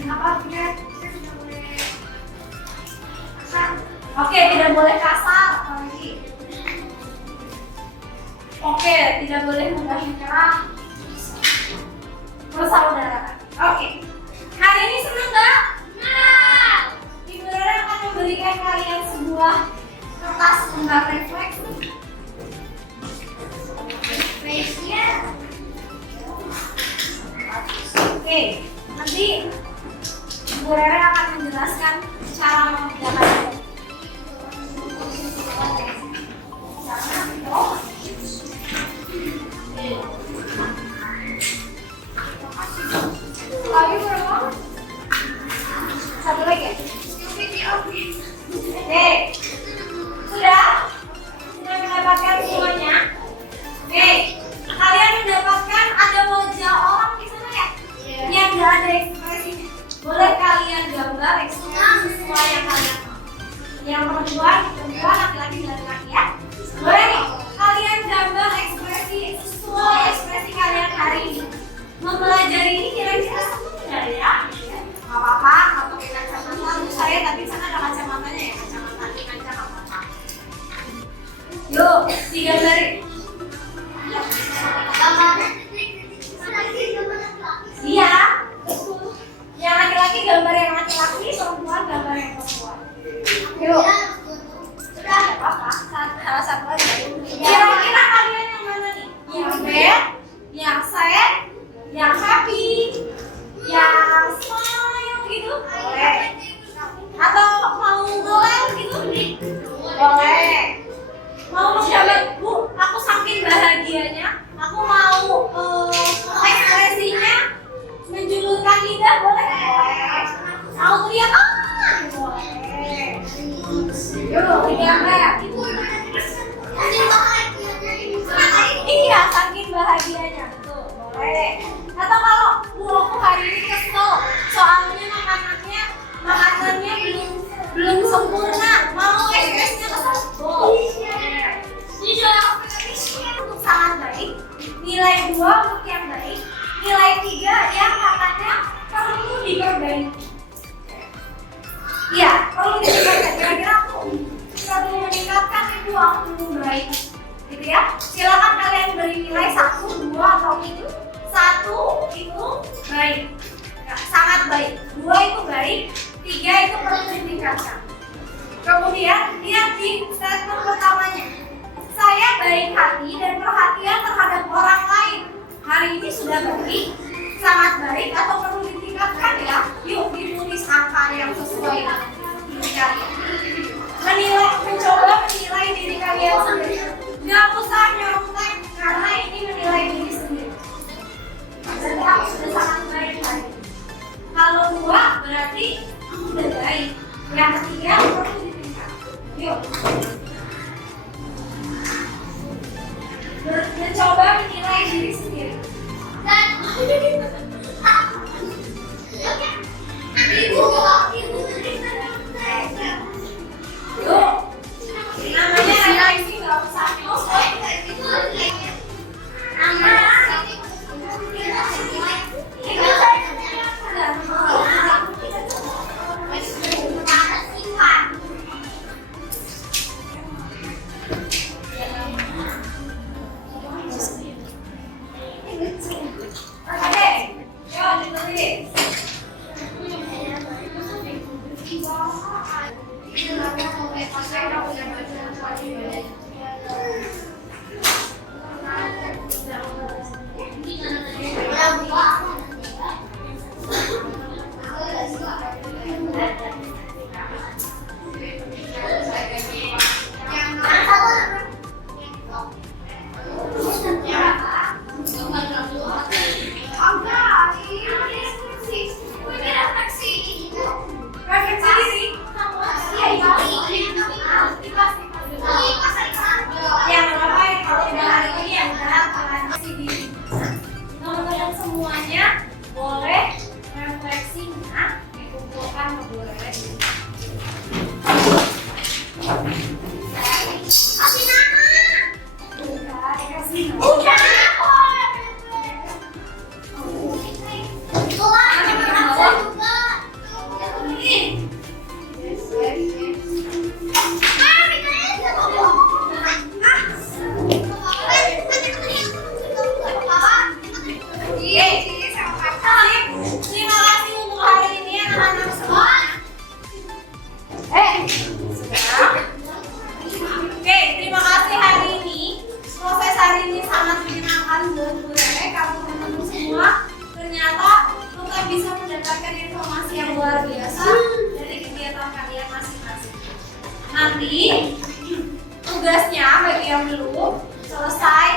Apa? Oke, tidak boleh kasar. Apalagi? Oke, tidak boleh mudah menyerah. Persaudaraan. Oke. Hari ini senang nggak? Nah, Ibu Rara akan memberikan kalian sebuah kertas lembar refleksi. Oke, nanti Ibu Rara akan menjelaskan cara mengerjakannya. Lagi berapa? Satu lagi. Oke, sudah mendapatkan semuanya. Oke, kalian mendapatkan ada wajah orang di sana ya, yang nggak ada ekspresinya. Boleh kalian gambar ekspresi sesuai yang kalian mau. Yang perempuan, laki-laki, laki-laki ya. Boleh nih, kalian gambar ekspresi sesuai ekspresi kalian hari ini. Mempelajari ini kira-kira senang nggak ya? Nggak apa-apa, nggak pakai kacamata. Saya tapi sana ada kacamatanya ya, kacamata ini kaca nggak apa-apa. Yuk, digambarin. Iya, yang laki-laki gambar yang laki-laki, perempuan gambar yang perempuan. Yuk, sudah apa-apa. Salah satu lagi. Kira-kira kalian yang mana nih? Yang bad, yang sad, yang happy, yang smile gitu? Boleh. Atau mau ngeleng gitu? Boleh. Mau menjabat, Bu, aku saking bahagianya, aku mau ekspresinya menjulurkan lidah, boleh? Boleh. Mau teriak, boleh. Yuk, digambar. Iya, saking bahagianya, betul, boleh. Atau kalau, Bu, aku hari ini kesel, soalnya makanannya belum sempurna, mau ekspresinya kesel, boleh. Untuk sangat baik, nilai 2 untuk yang baik, nilai 3 yang katanya perlu diperbaiki. Iya, perlu diperbaiki. Kira-kira aku perlu meningkatkan itu aku belum baik, gitu ya. Silakan kalian beri nilai 1, 2 atau itu. 1 itu baik, ya, sangat baik. 2 itu baik, 3 itu perlu ditingkatkan. Kemudian lihat di statement pertamanya. Saya baik hati dan perhatian terhadap orang lain. Hari ini sudah baik, sangat baik atau perlu ditingkatkan ya? Yuk ditulis angka yang sesuai dengan diri kalian. Mencoba menilai diri kalian sendiri. Gak usah nyontek karena ini menilai diri sendiri. Jadi aku sudah sangat baik hari ini. Kalau 2 berarti aku sudah baik. Yang 3 perlu ditingkatkan. Yuk. mencoba menilai diri sendiri. Yuk, namanya refleksi nggak usah Oke, yuk ditulis. Teman-teman semuanya boleh refleksinya dikumpulkan ke bulan. Terima kasih untuk hari ini anak-anak semua. Oke, terima kasih hari ini. Proses hari ini sangat menyenangkan buat Bu Rere, kamu teman-teman semua. Ternyata kita bisa mendapatkan informasi yang luar biasa dari kegiatan kalian masing-masing. Nanti tugasnya bagi yang belum selesai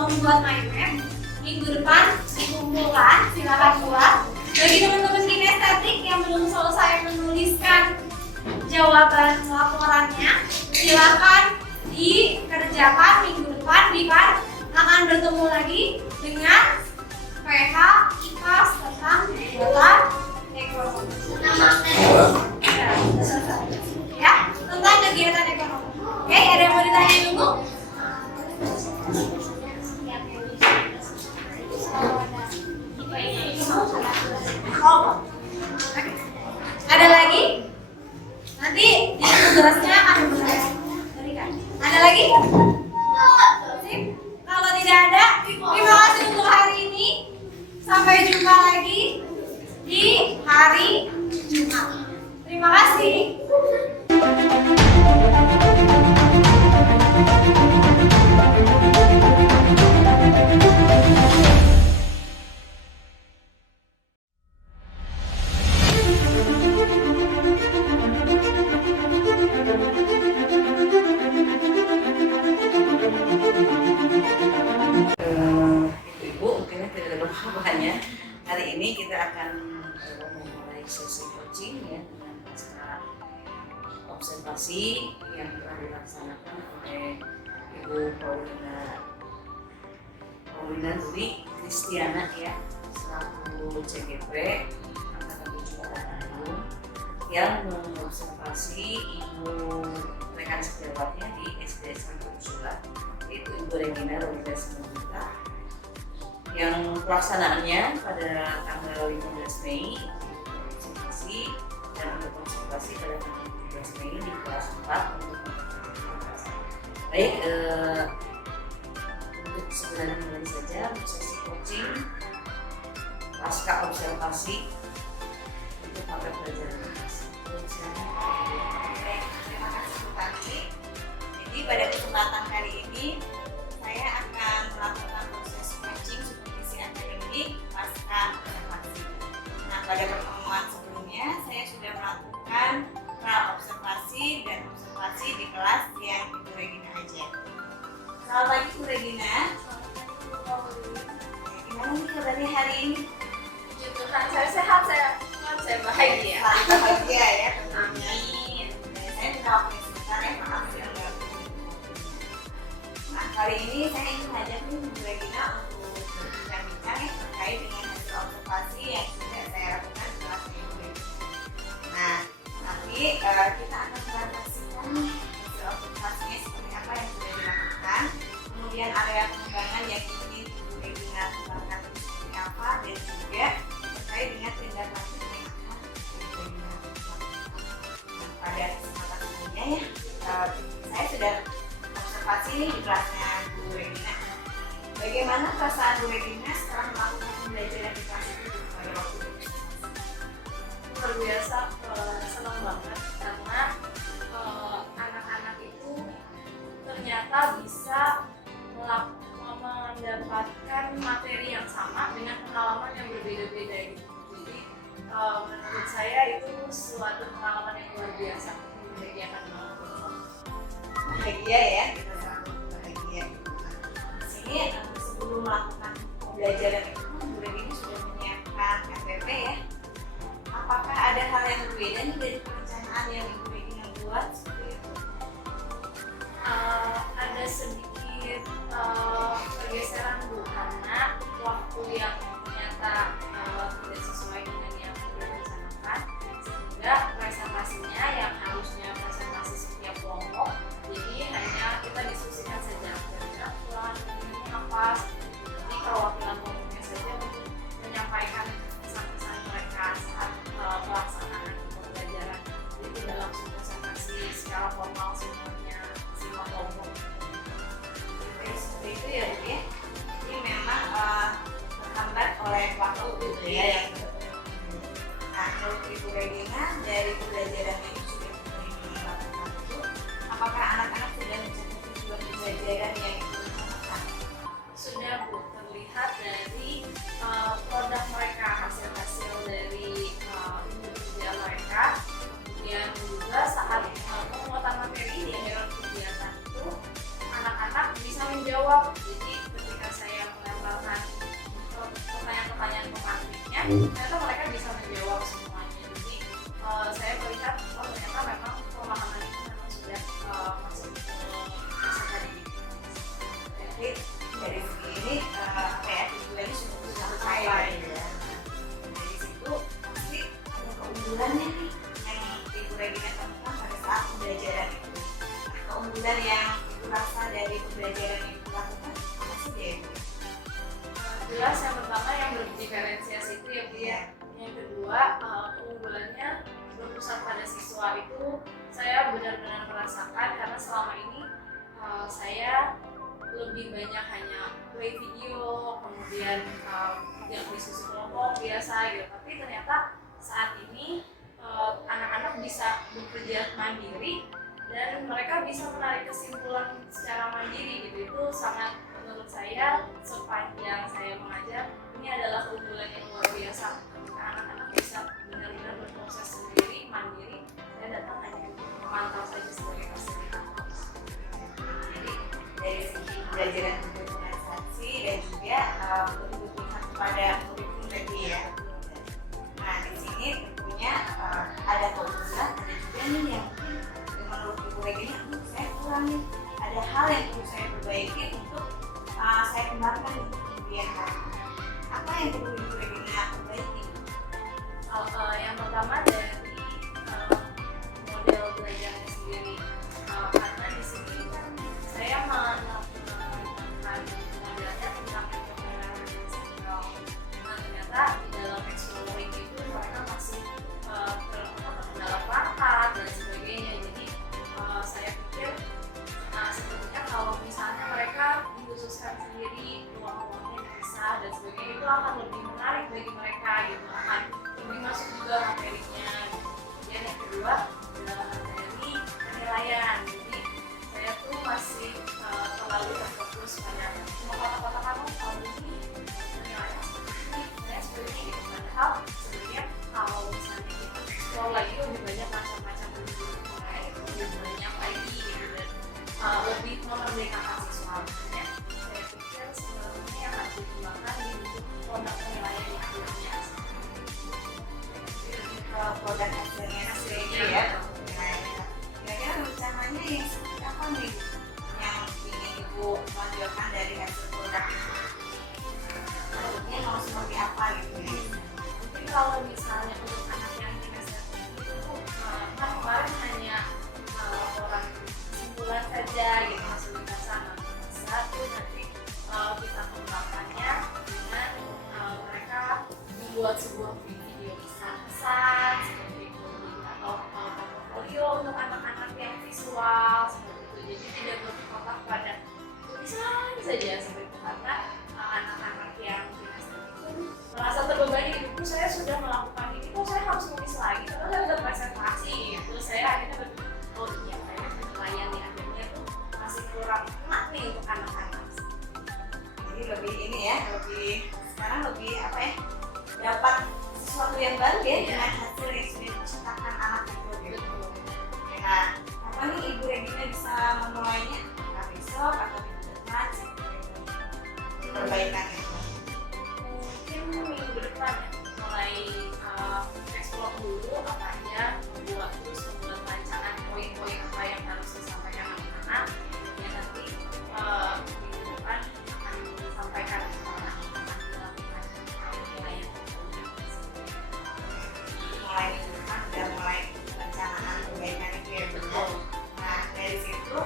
membuat mind map. Minggu depan dikumpulkan, silakan buat. Bagi teman-teman kinestetik yang belum selesai menuliskan jawaban laporannya, silakan dikerjakan minggu depan. Dikan akan bertemu lagi dengan PH IPAS tentang kegiatan ekonomi. Ya, tentang kegiatan ekonomi. Oke, ada yang mau ditanya dulu? Ada lagi? Nanti di tugasnya akan diberikan. Ada lagi? Sip. Kalau tidak ada, terima kasih untuk hari ini. Sampai jumpa lagi di hari Jumat. Terima kasih. Hari ini kita akan memulai sesi coaching ya dengan cara observasi yang telah dilaksanakan oleh Ibu Paulina Dwi Kristiana ya, selaku CGP Angkatan 7 Bandung, yang mengobservasi Ibu rekan sejawatnya di SD Santa Ursula, yaitu Ibu Regina Rolita Simanjuntak, yang pelaksanaannya pada tanggal 15 Mei observasi dan untuk konsultasi pada tanggal 17 Mei di kelas 4 untuk konsultasi. Baik, untuk segera dimulai saja untuk sesi coaching pasca observasi untuk mata pelajaran atas. Baik, terima kasih Bu Tanti. Jadi pada kesempatan hari ini saya akan melakukan proses coaching supervisi akademik pasca observasi. Nah, pada pertemuan sebelumnya saya sudah melakukan pra-observasi dan observasi di kelas yang Ibu Regina ajar. Selamat pagi Bu Regina. Gimana nih kabarnya hari ini? Puji Tuhan, saya sehat, saya bahagia. Selalu bahagia ya tentunya. Saya minta waktu sebentar ya, maaf ya. Nah, kali ini Jadi kita akan merefleksikan hasil observasinya seperti apa yang sudah dilakukan, kemudian area pengembangan yang ingin Ibu Regina kembangkan itu seperti apa, dan juga terkait dengan tindak lanjut yang akan Ibu Regina lakukan. Pada kesempatan sebelumnya ya, saya sudah observasi nih di kelasnya Bu Regina. Bagaimana perasaan Bu Regina setelah melakukan pembelajaran di kelas itu pada waktu itu? Luar biasa, senang banget karena anak-anak itu ternyata bisa mendapatkan materi yang sama dengan pengalaman yang berbeda-beda gitu. Jadi menurut saya itu suatu pengalaman yang luar biasa, membahagiakan banget. Bahagia ya, kita selalu bahagia. Di sini sebelum melakukan pembelajaran itu, Bu Regina sudah menyiapkan FPP ya. Apakah ada hal yang berbeda nih dari perencanaan yang Ibu Regina buat seperti itu? Ada sedikit pergeseran Bu, karena waktu yang ternyata tidak sesuai dengan yang direncanakan, sehingga presentasinya yang harusnya presentasi setiap kelompok, jadi hanya kita diskusikan saja kira-kira kekurangan ini apa. Jadi perwakilan kelompoknya saja untuk menyampaikan pesan-pesan mereka saat pelaksanaan pembelajaran. Jadi tidak langsung presentasi secara formal semuanya semua kelompok. Jadi seperti itu ya Bu ya. Ini memang terhambat oleh waktu gitu ya. Nah, menurut Ibu Regina dari pembelajaran yang sudah Ibu Regina lakukan itu, apakah anak-anak sudah mencapai tujuan pembelajaran yang Ibu rencanakan? Sudah Bu, terlihat dari produk mereka, hasil-hasil dari kerja mereka. Kemudian juga saat penguatan materi di akhiran kegiatan itu, anak-anak bisa menjawab. Jadi ketika saya melemparkan pertanyaan-pertanyaan pematiknya, ternyata mereka bisa menjawab semuanya. Jadi saya melihat, oh ternyata memang pemahaman itu memang sudah masuk ke masa tadi. Jadi dari segi ini apa ya, tujuannya sudah tercapai ya. Dari situ pasti ada keunggulannya nih yang Ibu Regina temukan pada saat pembelajaran itu. Nah, keunggulan yang Ibu rasa dari pembelajaran yang Ibu lakukan apa sih dia? Jelas yang pertama yang berdiferensiasi itu ya Bu ya. Yang kedua keunggulannya berpusat pada siswa itu saya benar-benar merasakan, karena selama ini saya lebih banyak hanya play video, kemudian yang diskusi kelompok biasa gitu. Tapi ternyata saat ini anak-anak bisa bekerja mandiri dan mereka bisa menarik kesimpulan secara mandiri gitu. Itu sangat, menurut saya, sepanjang saya mengajar, ini adalah keunggulan yang luar biasa. Ketika anak-anak bisa benar-benar berproses sendiri, mandiri, saya datang hanya memantau saja sebagai fasilitator. Jadi dari segi pembelajaran berorganisasi dan juga lebih berpihak kepada kurikulum tadi ya. Nah di sini tentunya ada keunggulan, ada juga nih yang mungkin menurut Ibu Regina saya kurang nih, ada hal yang perlu saya perbaiki untuk saya kembangkan di kemudian hari. Apa yang perlu Ibu Regina perbaiki? Yang pertama dari model belajarnya sendiri, karena di sini kan saya menemukan modelnya tentang entrepreneurial sentral. Nah ternyata di dalam exploring itu mereka masih terkendala perangkat dan sebagainya. Jadi saya pikir sepertinya kalau misalnya mereka dikhususkan sendiri ruang-ruangnya bisa dan sebagainya, itu akan lebih menarik bagi mereka gitu, akan lebih masuk juga materinya. Kemudian yang kedua adalah materi penilaian. Jadi saya tuh masih terlalu terfokus pada semua kata-kata kamu kalau ini penilaian seperti ini, saya seperti ini gitu. Padahal sebenarnya kalau misalnya kita explore lagi lebih banyak macam-macam penilaian, itu lebih banyak lagi gitu, dan lebih memerdekakan siswa. Makanya saya pikir sebenarnya yang harus dikembangkan di bentuk produk penilaian yang akhirnya Produk hasilnya ya. Kira-kira rencananya yang seperti apa nih yang ingin Ibu tonjolkan dari hasil produk itu? Produknya mau seperti apa gitu ya? mungkin kalau misalnya untuk anak yang semester itu kan kemarin lancar saja seperti itu, karena anak-anak yang trimester itu merasa terbebani, ibu saya sudah melakukan ini, kok saya harus nulis lagi, karena saya udah presentasi gitu. Saya akhirnya berpikir, oh iya, kayaknya penilaian di akhirnya tuh masih kurang enak nih untuk anak-anak. Jadi lebih ini ya, lebih sekarang lebih apa ya, dapat sesuatu yang baru ya dengan hasil yang sudah diciptakan anak itu gitu. Nah, apa nih Ibu Regina bisa memulainya? Apakah besok atau minggu depan? Perbaikan itu. Mungkin minggu depan ya, mulai explore dulu apa aja, membuat rancangan poin-poin apa yang harus disampaikan anak-anak. Ya nanti minggu depan akan disampaikan ke anak-anak melakukan penilaian. Mulai minggu depan udah mulai perencanaan perbaikan itu ya betul. Nah dari situ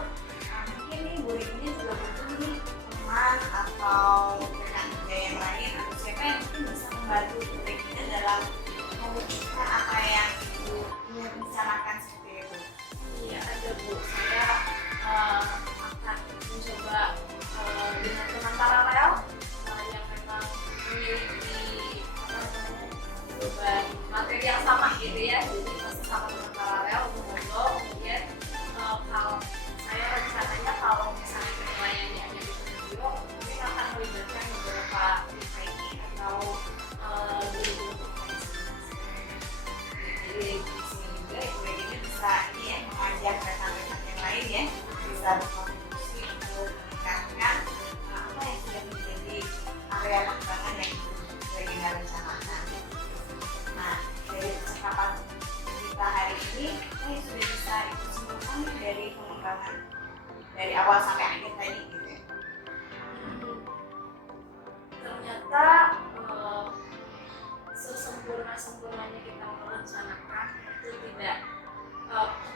mungkin nih Bu Regina juga butuh nih teman atau rekan kerja yang lain atau siapa yang mungkin bisa membantu Bu Regina dalam mewujudkan apa yang Ibu ingin rencanakan seperti itu. Iya ada Bu, saya akan mencoba dengan teman paralel yang memang memiliki beban materi yang sama gitu ya, jadi pasti sama teman paralel untuk ngobrol. Kemudian kalau saya rencananya kalau misalnya penilaiannya ada di studio, mungkin akan melibatkan beberapa trainee atau guru-guru. Jadi di sini juga Ibu Regina bisa ini ya mengajak rekan-rekan yang lain ya bisa berkontribusi untuk meningkatkan apa yang sudah menjadi area pengembangan yang Ibu Regina rencanakan. Nah dari percakapan kita hari ini sudah bisa Ibu simpulkan dari pengembangan dari awal sampai akhir tadi gitu ya. Ternyata sesempurna-sempurnanya kita merencanakan itu tidak,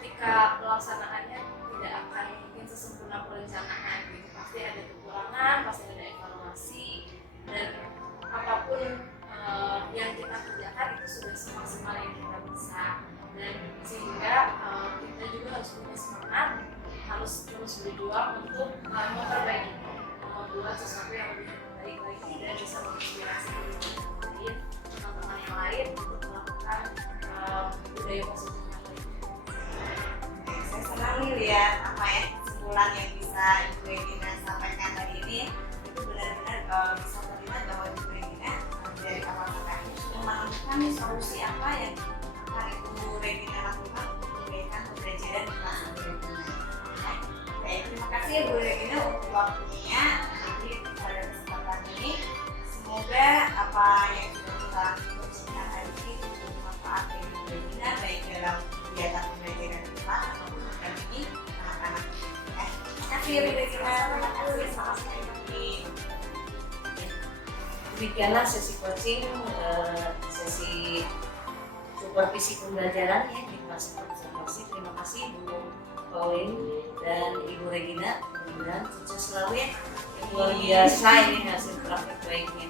ketika pelaksanaannya tidak akan mungkin sesempurna perencanaan gitu. Pasti ada kekurangan, pasti ada evaluasi, dan apapun yang kita kerjakan itu sudah semaksimal yang kita bisa, dan sehingga kita juga harus punya semangat, harus terus berjuang untuk memperbaiki, membuat sesuatu yang lebih baik lagi dan bisa menginspirasi teman-teman yang lain untuk melakukan budaya positif yang lain. Saya senang nih lihat apa ya kesimpulan yang bisa Ibu Regina sampaikan hari ini itu benar-benar bisa terlihat bahwa Ibu Regina dari awal sampai akhir sudah menemukan nih solusi apa yang akan Ibu Regina lakukan untuk memberikan pembelajaran di kelas Ibu Regina. Baik, terima kasih ya Bu Regina untuk waktunya. Jadi pada kesempatan ini semoga apa yang sudah kita diskusikan hari ini bermanfaat bagi Bu Regina baik dalam kegiatan pembelajaran di kelas ataupun mendampingi anak-anak. Terima kasih Bu Regina. Terima kasih. Selamat sekali. Demikianlah sesi coaching, sesi supervisi pembelajaran ya di kelas observasi. Terima kasih Bu Pauline dan Ibu Regina. Mudah-mudahan sukses selalu ya. Luar biasa ini hasil praktek baiknya.